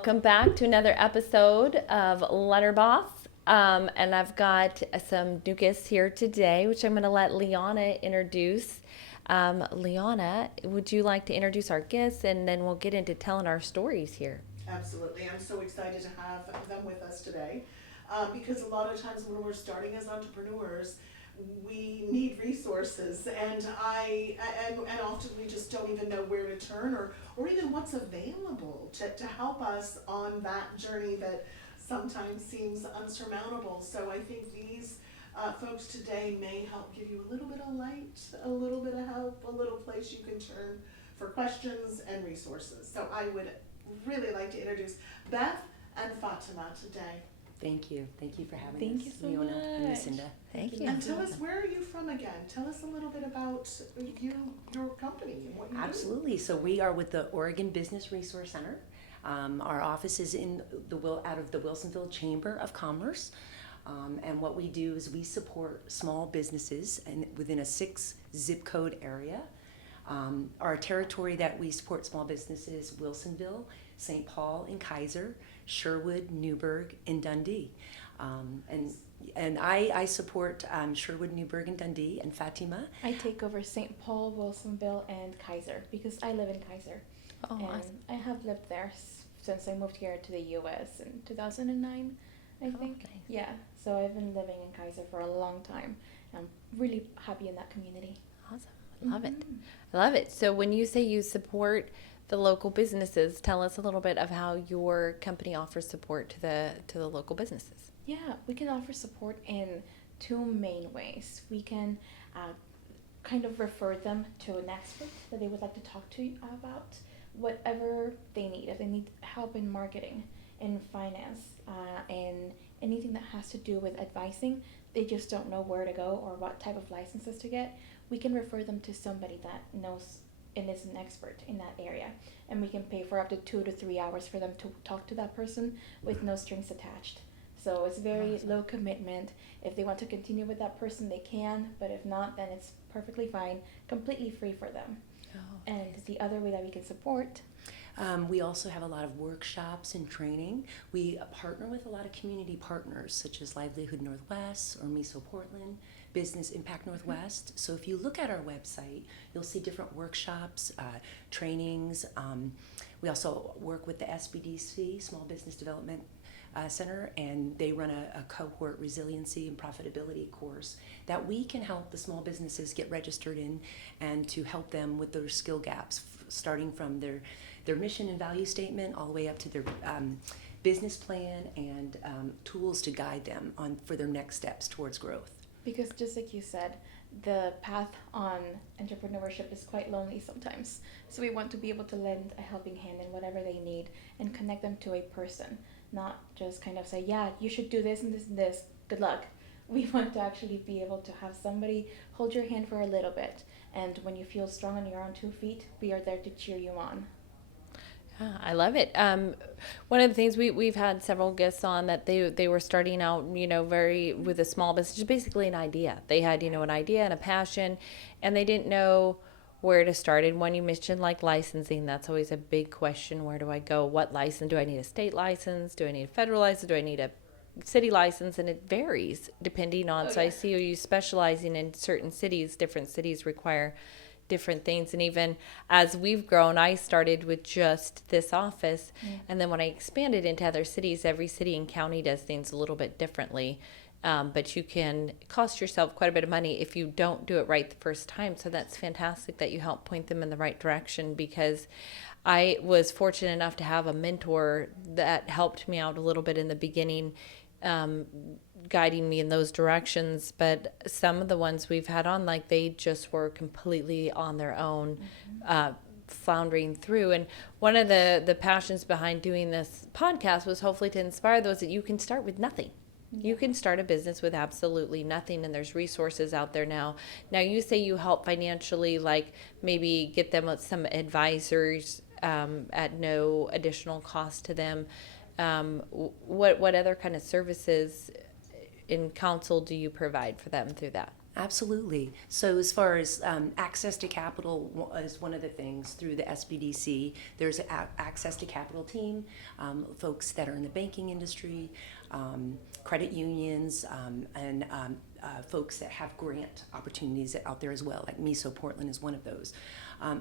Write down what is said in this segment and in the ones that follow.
welcome back to another episode of Letter Boss. And I've got some new guests here today, which I'm going to let Liana introduce. Liana, would you like to introduce our guests, and then we'll get into telling our stories here? Absolutely. I'm so excited to have them with us today because a lot of times when we're starting as entrepreneurs, we need resources, and often we just don't even know where to turn or even what's available to help us on that journey that sometimes seems unsurmountable. So I think these folks today may help give you a little bit of light, a little bit of help, a little place you can turn for questions and resources. So I would really like to introduce Beth and Fatima today. Thank you. Thank you for having Thank us, you so Leona and much. Lucinda. Thank you. And tell us, where are you from again? Tell us a little bit about your company and what you do. Absolutely. So we are with the Oregon Business Resource Center. Our office is in out of the Wilsonville Chamber of Commerce. And what we do is we support small businesses and within a 6 zip code area. Our territory that we support small businesses: Wilsonville, St. Paul, and Kaiser, Sherwood, Newburgh, and Dundee. And I support Sherwood, Newburgh, and Dundee, and Fatima. I take over St. Paul, Wilsonville, and Kaiser because I live in Kaiser. Oh, and awesome. I have lived there since I moved here to the U.S. in 2009, I think. nice. Yeah, so I've been living in Kaiser for a long time. I'm really happy in that community. Awesome. I love it. I love it. So when you say you support the local businesses, tell us a little bit of how your company offers support to the local businesses. Yeah, we can offer support in two main ways. We can kind of refer them to an expert that they would like to talk to you about whatever they need. If they need help in marketing, in finance, in anything that has to do with advising, they just don't know where to go or what type of licenses to get, we can refer them to somebody that knows and is an expert in that area. And we can pay for up to 2 to 3 hours for them to talk to that person with no strings attached. So it's very Awesome. low commitment. If they want to continue with that person, they can, but if not, then it's perfectly fine, completely free for them. And the other way that we can support. We also have a lot of workshops and training. We partner with a lot of community partners such as Livelihood Northwest or MISO Portland, Business Impact Northwest. So if you look at our website, you'll see different workshops, trainings. We also work with the SBDC, Small Business Development Center, and they run a cohort resiliency and profitability course that we can help the small businesses get registered in and to help them with their skill gaps, starting from their mission and value statement all the way up to their business plan and tools to guide them on for their next steps towards growth. Because just like you said, the path on entrepreneurship is quite lonely sometimes. So we want to be able to lend a helping hand in whatever they need and connect them to a person, not just kind of say, yeah, you should do this and this and this, good luck. We want to actually be able to have somebody hold your hand for a little bit. And when you feel strong on your own 2 feet, we are there to cheer you on. I love it. One of the things we've had several guests on that they were starting out, very with a small business, just basically an idea. They had, an idea and a passion, and they didn't know where to start. And when you mentioned like licensing, that's always a big question. Where do I go? What license? Do I need a state license? Do I need a federal license? Do I need a city license? And it varies depending on. Oh, so yeah. I see you specializing in certain cities. Different cities require different things, and even as we've grown, I started with just this office, and then when I expanded into other cities, every city and county does things a little bit differently, but you can cost yourself quite a bit of money if you don't do it right the first time. So that's fantastic that you help point them in the right direction, because I was fortunate enough to have a mentor that helped me out a little bit in the beginning, guiding me in those directions. But some of the ones we've had on, like, they just were completely on their own, floundering through. And one of the passions behind doing this podcast was hopefully to inspire those that you can start with nothing. You can start a business with absolutely nothing, and there's resources out there now. Now, you say you help financially, like maybe get them some advisors at no additional cost to them. What other kind of services in counsel do you provide for them through that? Absolutely. So as far as access to capital is one of the things through the SBDC. There's an access to capital team, folks that are in the banking industry, credit unions, and folks that have grant opportunities out there as well, like MISO Portland is one of those.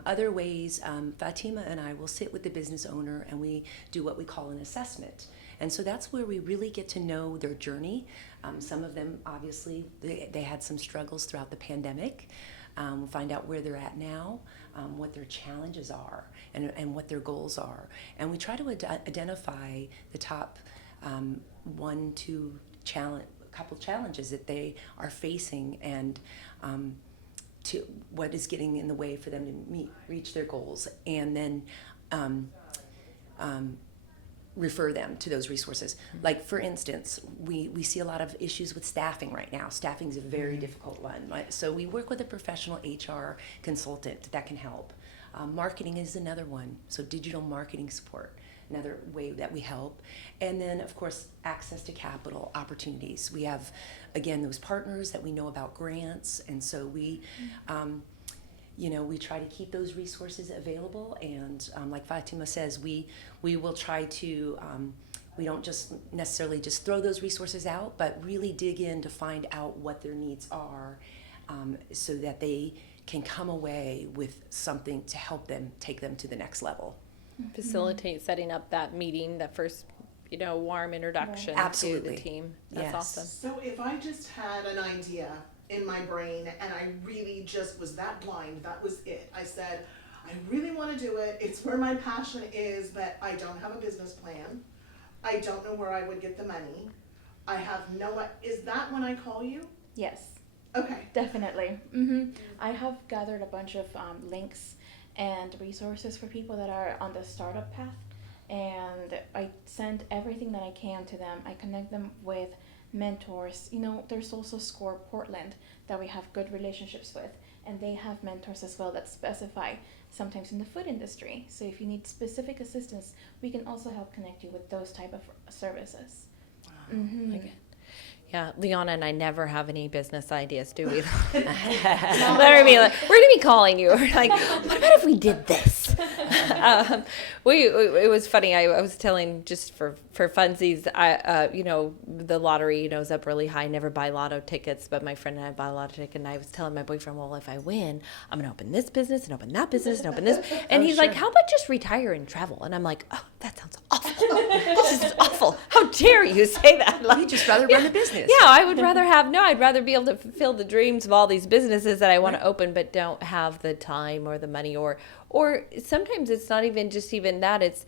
Other ways, Fatima and I will sit with the business owner and we do what we call an assessment. And so that's where we really get to know their journey. Some of them, obviously, they had some struggles throughout the pandemic. We'll find out where they're at now, what their challenges are, and what their goals are. And we try to identify the top one, two couple challenges that they are facing, and to what is getting in the way for them to reach their goals, and then refer them to those resources. Like, for instance, we see a lot of issues with staffing right now. Staffing is a very difficult one. Right? So we work with a professional HR consultant that can help. Marketing is another one. So digital marketing support, another way that we help. And then, of course, access to capital opportunities. We have, again, those partners that we know about grants. And so we we try to keep those resources available, and like Fatima says, we will try to, we don't just necessarily just throw those resources out, but really dig in to find out what their needs are, so that they can come away with something to help them take them to the next level. Facilitate setting up that meeting, that first, warm introduction to the team. That's awesome. So if I just had an idea in my brain and I really just was that blind, that was it. I said, I really want to do it. It's where my passion is, but I don't have a business plan. I don't know where I would get the money. I have is that when I call you? Yes. Okay. Definitely. I have gathered a bunch of links and resources for people that are on the startup path, and I send everything that I can to them. I connect them with mentors. There's also SCORE Portland that we have good relationships with, and they have mentors as well that specify sometimes in the food industry. So if you need specific assistance, we can also help connect you with those type of services. Wow. Okay. Yeah, Leona and I never have any business ideas, do we? We're gonna be calling you. We're like, what about if we did this? It was funny. I was telling, just for funsies, the lottery, is up really high. I never buy lotto tickets, but my friend and I buy a lotto ticket, and I was telling my boyfriend, well, if I win, I'm gonna open this business and open that business and open this. And he's like, how about just retire and travel? And I'm like, oh, that sounds awful. This is awful. How dare you say that? You'd just rather run a business. Yeah, I'd rather be able to fulfill the dreams of all these businesses that I want to open, but don't have the time or the money, or sometimes it's not even that. It's,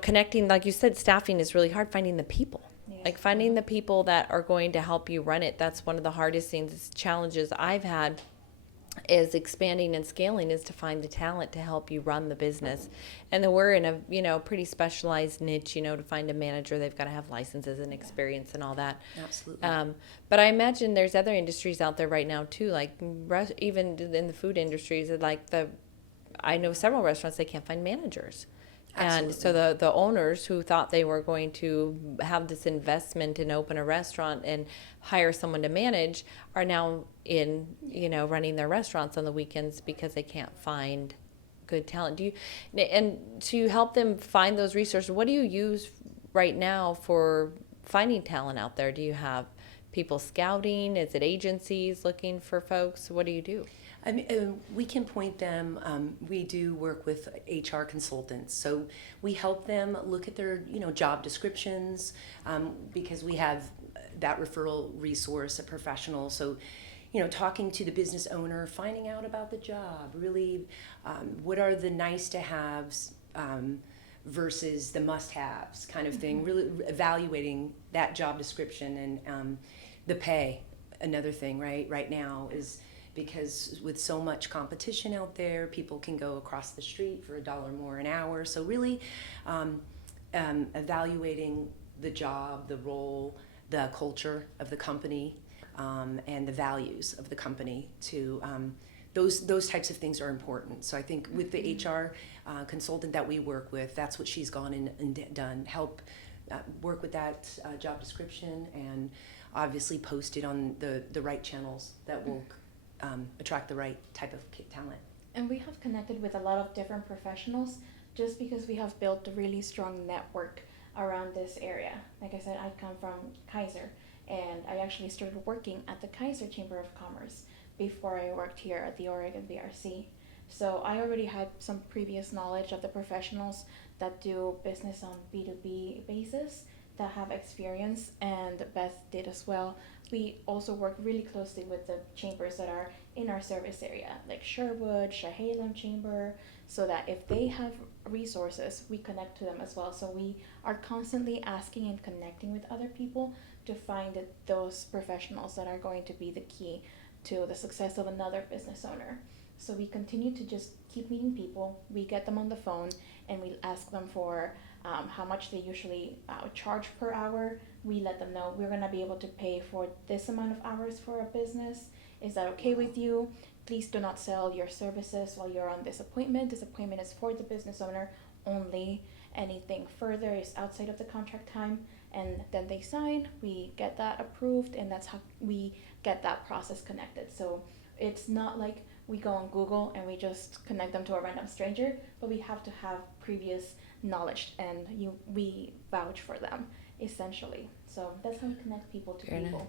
connecting, like you said, staffing is really hard. Finding the people, like finding the people that are going to help you run it. That's one of the hardest things, challenges I've had, is expanding and scaling, is to find the talent to help you run the business. And then we're in a pretty specialized niche, to find a manager, they've got to have licenses and experience and all that. Absolutely. But I imagine there's other industries out there right now too, like even in the food industries, I know several restaurants, they can't find managers. Absolutely. And so the owners who thought they were going to have this investment and open a restaurant and hire someone to manage are now in, running their restaurants on the weekends because they can't find good talent. And to help them find those resources, what do you use right now for finding talent out there? Do you have people scouting? Is it agencies looking for folks? What do you do? I mean, we can point them. We do work with HR consultants, so we help them look at their, job descriptions, because we have that referral resource, a professional. So, talking to the business owner, finding out about the job, really, what are the nice to haves versus the must haves, kind of thing. Really evaluating that job description, and the pay. Another thing, right now is, because with so much competition out there, people can go across the street for $1 more an hour. So really evaluating the job, the role, the culture of the company, and the values of the company. Those types of things are important. So I think with the HR consultant that we work with, that's what she's gone in and done, help work with that job description, and obviously post it on the right channels that will attract the right type of talent. And we have connected with a lot of different professionals just because we have built a really strong network around this area. Like I said, I come from Kaiser, and I actually started working at the Kaiser Chamber of Commerce before I worked here at the Oregon BRC. So I already had some previous knowledge of the professionals that do business on B2B basis that have experience, and Beth did as well. We also work really closely with the chambers that are in our service area, like Sherwood, Chehalem Chamber, so that if they have resources, we connect to them as well. So we are constantly asking and connecting with other people to find those professionals that are going to be the key to the success of another business owner. So we continue to just keep meeting people. We get them on the phone and we ask them for how much they usually charge per hour. We let them know we're going to be able to pay for this amount of hours for a business. Is that okay with you? Please do not sell your services while you're on this appointment. This appointment is for the business owner only. Anything further is outside of the contract time. And then they sign, we get that approved, and that's how we get that process connected. So it's not like we go on Google and we just connect them to a random stranger, but we have to have previous knowledge, and we vouch for them, essentially. So that's how we connect people to Very people. nice.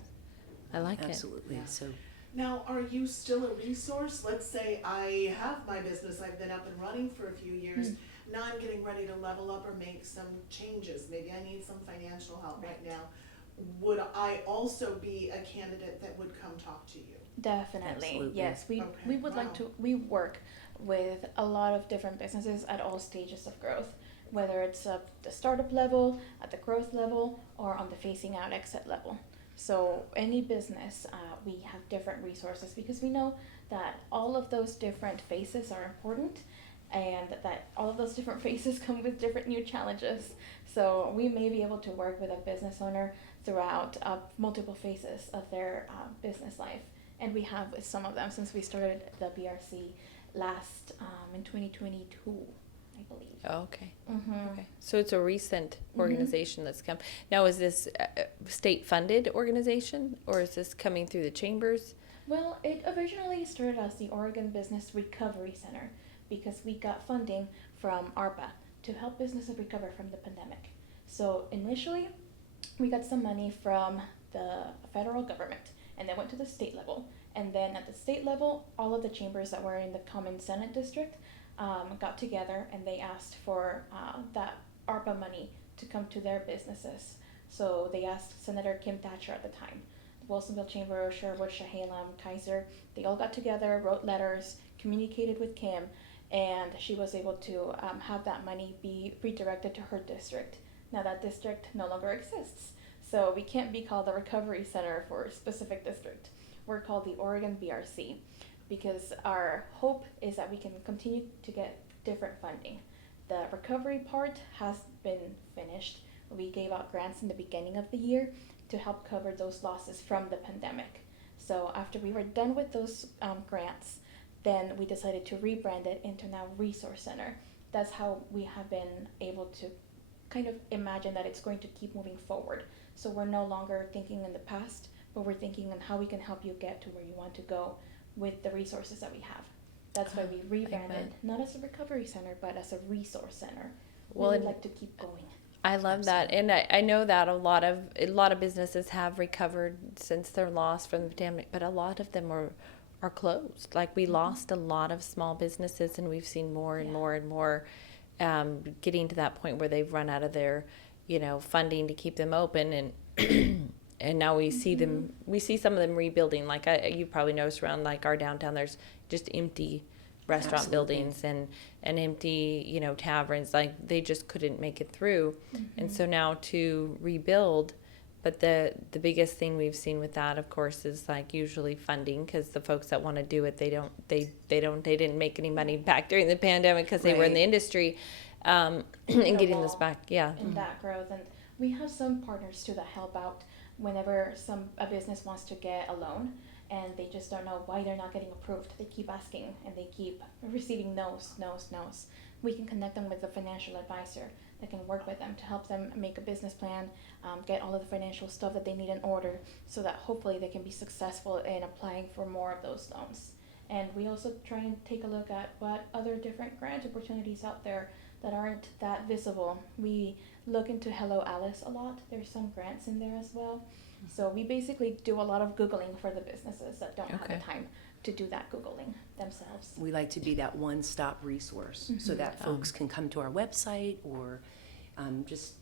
I like it. Absolutely. Yeah. So Now, are you still a resource? Let's say I have my business, I've been up and running for a few years. Now I'm getting ready to level up or make some changes. Maybe I need some financial help right now. Would I also be a candidate that would come talk to you? Definitely, Absolutely. yes. We Okay, would like wow. to. We work with a lot of different businesses at all stages of growth, whether it's at the startup level, at the growth level, or on the phasing out exit level. So any business, we have different resources because we know that all of those different phases are important, and that all of those different phases come with different new challenges. So we may be able to work with a business owner throughout multiple phases of their business life. And we have with some of them since we started the BRC last in 2022, I believe. Oh, okay. Mm-hmm. Okay. So it's a recent organization that's come. Now, is this a state-funded organization, or is this coming through the chambers? Well, it originally started as the Oregon Business Recovery Center because we got funding from ARPA to help businesses recover from the pandemic. So initially, we got some money from the federal government, and then went to the state level. And then at the state level, all of the chambers that were in the Common Senate District got together, and they asked for that ARPA money to come to their businesses. So they asked Senator Kim Thatcher at the time. The Wilsonville Chamber, Sherwood, Chehalem, Kaiser, they all got together, wrote letters, communicated with Kim, and she was able to have that money be redirected to her district. Now that district no longer exists. So we can't be called the Recovery Center for a specific district. We're called the Oregon BRC because our hope is that we can continue to get different funding. The recovery part has been finished. We gave out grants in the beginning of the year to help cover those losses from the pandemic. So after we were done with those grants, then we decided to rebrand it into now Resource Center. That's how we have been able to kind of imagine that it's going to keep moving forward. So we're no longer thinking in the past, but we're thinking on how we can help you get to where you want to go with the resources that we have. That's why we rebranded, not as a recovery center, but as a resource center. Well, We would and- like to keep going. I love that, and I know that a lot of businesses have recovered since their loss from the pandemic, but a lot of them are closed. Like we lost a lot of small businesses, and we've seen more and more and more getting to that point where they've run out of their, funding to keep them open, and and now we see them. We see some of them rebuilding. Like you probably noticed around like our downtown, there's just empty restaurant Absolutely. buildings and empty, taverns. Like they just couldn't make it through. And so now to rebuild, but the biggest thing we've seen with that, of course, is like usually funding, because the folks that want to do it, they didn't make any money back during the pandemic because they were in Right. the industry, and A getting this wall back. Yeah. in that growth. And we have some partners too that help out whenever a business wants to get a loan and they just don't know why they're not getting approved. They keep asking and they keep receiving no's. We can connect them with a financial advisor, that can work with them to help them make a business plan, get all of the financial stuff that they need in order, so that hopefully they can be successful in applying for more of those loans. And we also try and take a look at what other different grant opportunities out there that aren't that visible. We look into Hello Alice a lot. There's some grants in there as well. So we basically do a lot of Googling for the businesses that don't have the time to do that Googling themselves. We like to be that one-stop resource so that folks can come to our website or just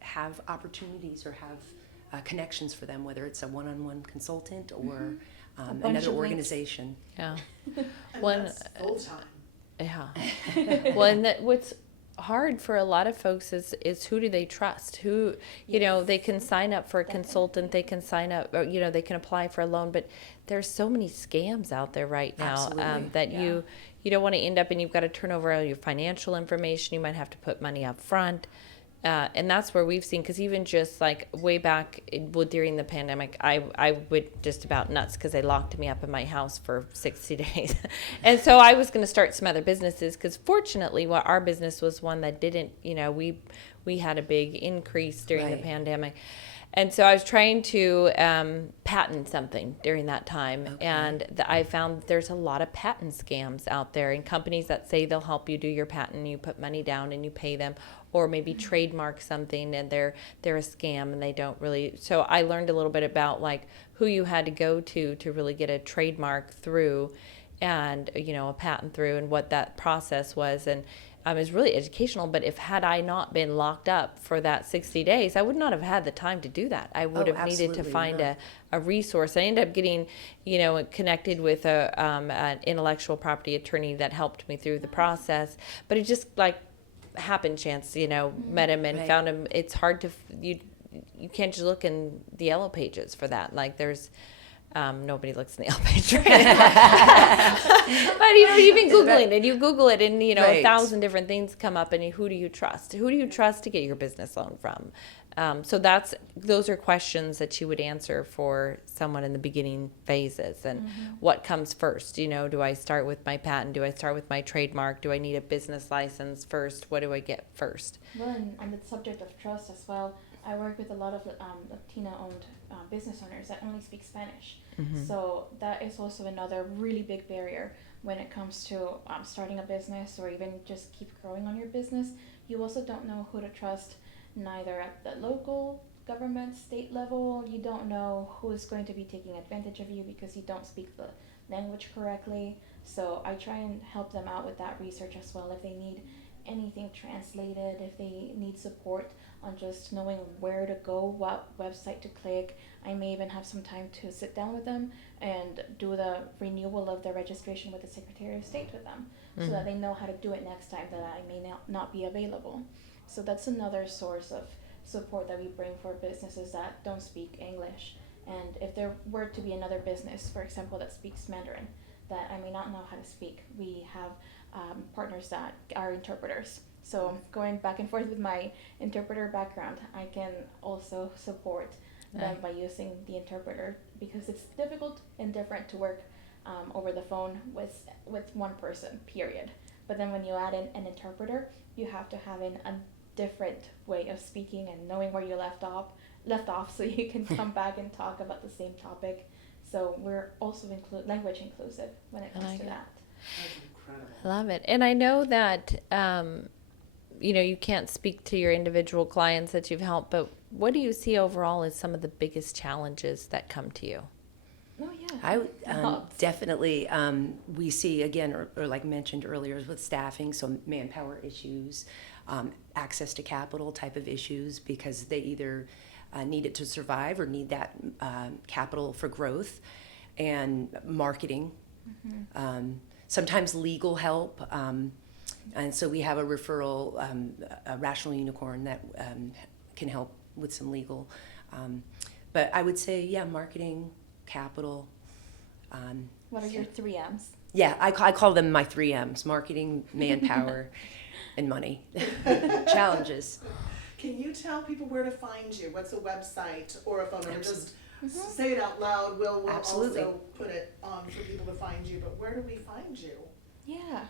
have opportunities or have connections for them, whether it's a one-on-one consultant or another organization. Yeah. And that's full time. Yeah. Well, and what's hard for a lot of folks is who do they trust? Who, you know, they can sign up for a consultant, they can sign up, or, you know, they can apply for a loan, but there's so many scams out there right now that you don't want to end up and you've got to turn over all your financial information. You might have to put money up front. And that's where we've seen, because even just like way back during the pandemic, I went just about nuts because they locked me up in my house for 60 days. And so I was going to start some other businesses because fortunately our business was one that didn't, you know, we had a big increase during the pandemic. And so I was trying to patent something during that time. And I found there's a lot of patent scams out there, and companies that say they'll help you do your patent, you put money down and you pay them, or maybe trademark something and they're a scam and they don't really. So I learned a little bit about like who you had to go to really get a trademark through and, you know, a patent through, and what that process was. And it was really educational, but had I not been locked up for that 60 days, I would not have had the time to do that. I would have needed to find a resource. I ended up getting, you know, connected with an intellectual property attorney that helped me through the process. But it just like happened chance, you know, met him and found him. It's hard to, you can't just look in the yellow pages for that. Like there's, nobody looks in the yellow page, right? But you know, you've been Googling and you Google it and, you know, 1,000 different things come up, and who do you trust? Who do you trust to get your business loan from? So those are questions that you would answer for someone in the beginning phases. And what comes first? You know, do I start with my patent? Do I start with my trademark? Do I need a business license first? What do I get first? Well, and on the subject of trust as well, I work with a lot of Latina-owned business owners that only speak Spanish. So that is also another really big barrier when it comes to starting a business or even just keep growing on your business. You also don't know who to trust, neither at the local government, state level. You don't know who is going to be taking advantage of you because you don't speak the language correctly. So I try and help them out with that research as well. If they need anything translated, if they need support on just knowing where to go, what website to click, I may even have some time to sit down with them and do the renewal of their registration with the Secretary of State with them, so that they know how to do it next time that I may not be available. So that's another source of support that we bring for businesses that don't speak English. And if there were to be another business, for example, that speaks Mandarin, that I may not know how to speak, we have partners that are interpreters. So going back and forth with my interpreter background, I can also support them by using the interpreter, because it's difficult and different to work over the phone with one person, period. But then when you add in an interpreter, you have to have a different way of speaking and knowing where you left off so you can come back and talk about the same topic. So we're also language inclusive when it comes to that. That's incredible. I love it. And I know that, you know, you can't speak to your individual clients that you've helped, but what do you see overall as some of the biggest challenges that come to you? Oh, yeah. I definitely, we see again, or like mentioned earlier, with staffing, so manpower issues, access to capital type of issues, because they either need it to survive or need that capital for growth, and marketing. Sometimes legal help, and so we have a referral, a Rational Unicorn that can help with some legal. But I would say, yeah, marketing, capital. What are your 3 M's? Yeah, I call them my 3 M's: marketing, manpower, and money. Challenges. Can you tell people where to find you? What's a website or a phone number? Just say it out loud. We'll also put it on for people to find you. But where do we find you? Yeah,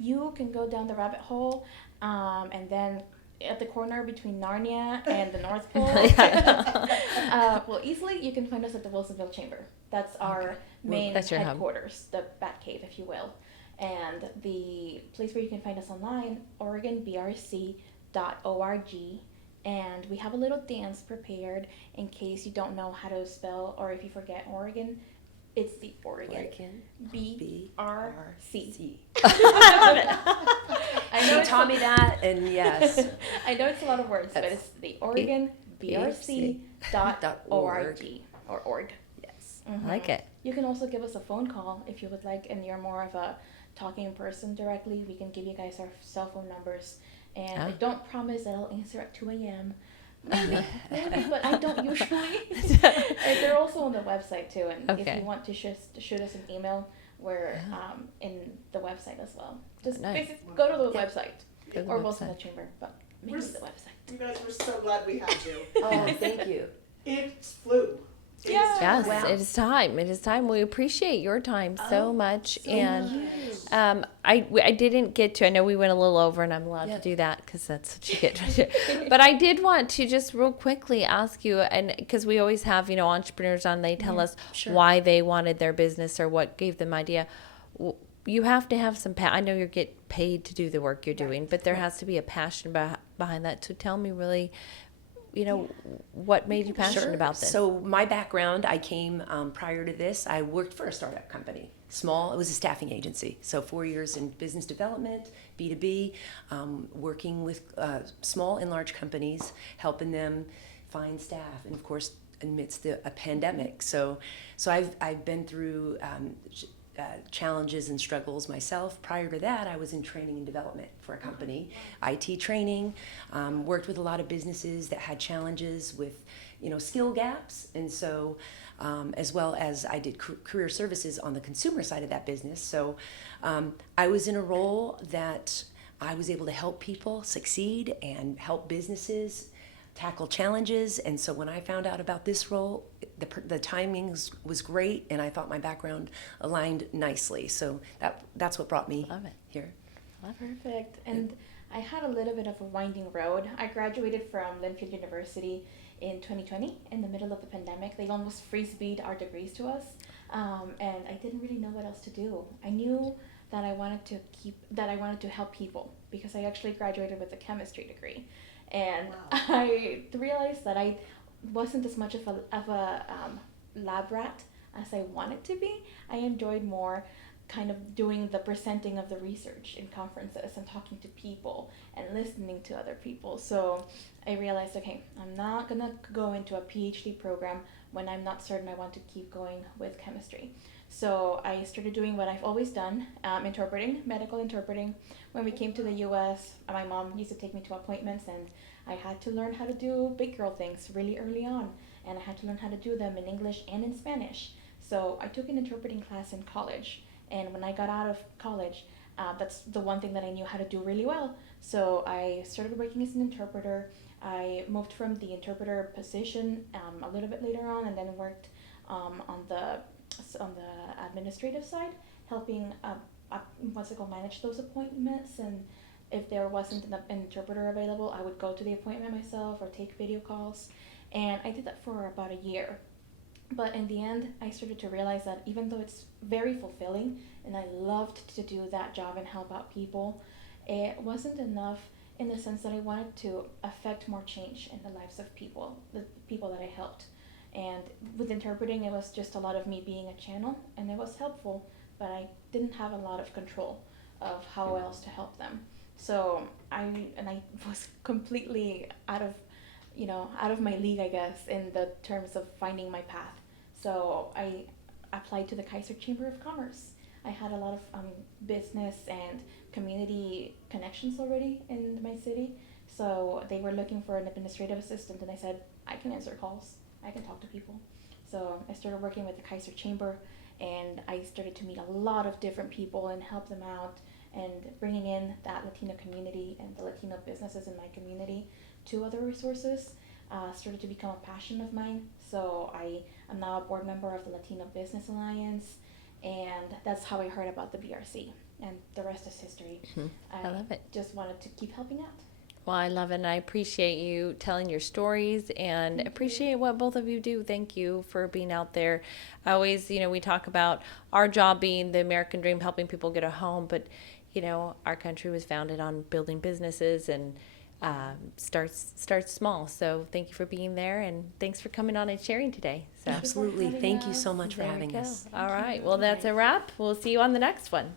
you can go down the rabbit hole and then at the corner between Narnia and the North Pole. Well, easily you can find us at the Wilsonville Chamber. That's our main That's your hub. headquarters, the Bat Cave, if you will. And the place where you can find us online, OregonBRC.org. And we have a little dance prepared in case you don't know how to spell, or if you forget Oregon. It's the Oregon. B-R-C. I know She taught me that, and yes. I know it's a lot of words, but it's the Oregon BRC.org or org. Yes. I like it. You can also give us a phone call if you would like, and you're more of a talking person directly. We can give you guys our cell phone numbers, and I don't promise that I'll answer at 2 a.m. Maybe, but I don't usually. And they're also on the website too, and if you want to shoot us an email, we're in the website as well. Just basically go to the website or Wilson the Chamber, but maybe the website. You guys, we're so glad we had you. Oh, thank you. It flew. Yes, Wow. it is time. It is time. We appreciate your time so much. And I didn't get to, I know we went a little over, and I'm allowed to do that because that's what you get to do. But I did want to just real quickly ask you, and because we always have, entrepreneurs on, they tell us why they wanted their business or what gave them idea. You have to have some, I know you get paid to do the work you're doing, but there has to be a passion behind that. So tell me really, what made you passionate about this? So my background, I came prior to this, I worked for a startup company. Small, it was a staffing agency. So 4 years in business development, B2B, working with small and large companies, helping them find staff. And of course, amidst a pandemic. So I've been through challenges and struggles myself. Prior to that, I was in training and development for a company, IT training, worked with a lot of businesses that had challenges with, skill gaps. And so, as well as I did career services on the consumer side of that business. So I was in a role that I was able to help people succeed and help businesses tackle challenges. And so when I found out about this role, the timing was great, and I thought my background aligned nicely. So that's what brought me here. Perfect. And I had a little bit of a winding road. I graduated from Linfield University in 2020 in the middle of the pandemic. They almost freeze-beat our degrees to us, and I didn't really know what else to do. I knew that I wanted to help people because I actually graduated with a chemistry degree. And I realized that I wasn't as much of a lab rat as I wanted to be. I enjoyed more kind of doing the presenting of the research in conferences and talking to people and listening to other people. So I realized, okay, I'm not going to go into a PhD program when I'm not certain I want to keep going with chemistry. So I started doing what I've always done, interpreting, medical interpreting. When we came to the U.S., my mom used to take me to appointments, and I had to learn how to do big girl things really early on, and I had to learn how to do them in English and in Spanish. So I took an interpreting class in college, and when I got out of college, that's the one thing that I knew how to do really well. So I started working as an interpreter. I moved from the interpreter position a little bit later on, and then worked on the administrative side, helping manage those appointments. And if there wasn't an interpreter available, I would go to the appointment myself or take video calls. And I did that for about a year. But in the end, I started to realize that even though it's very fulfilling and I loved to do that job and help out people, it wasn't enough in the sense that I wanted to affect more change in the lives of people, the people that I helped. And with interpreting, it was just a lot of me being a channel, and it was helpful, but I didn't have a lot of control of how else to help them. So I was completely out of my league, I guess, in the terms of finding my path. So I applied to the Kaiser Chamber of Commerce. I had a lot of business and community connections already in my city. So they were looking for an administrative assistant, and I said, I can answer calls. I can talk to people. So I started working with the Kaiser Chamber, and I started to meet a lot of different people and help them out, and bringing in that Latino community and the Latino businesses in my community to other resources started to become a passion of mine. So I am now a board member of the Latino Business Alliance, and that's how I heard about the BRC, and the rest is history. I love it. Just wanted to keep helping out. Well, I love it, and I appreciate you telling your stories and appreciate what both of you do. Thank you for being out there. I always, we talk about our job being the American dream, helping people get a home, but, our country was founded on building businesses and starts small. So thank you for being there, and thanks for coming on and sharing today. So Absolutely. having Thank you us. so much for there we having go. us. All right. Well, that's a wrap. We'll see you on the next one.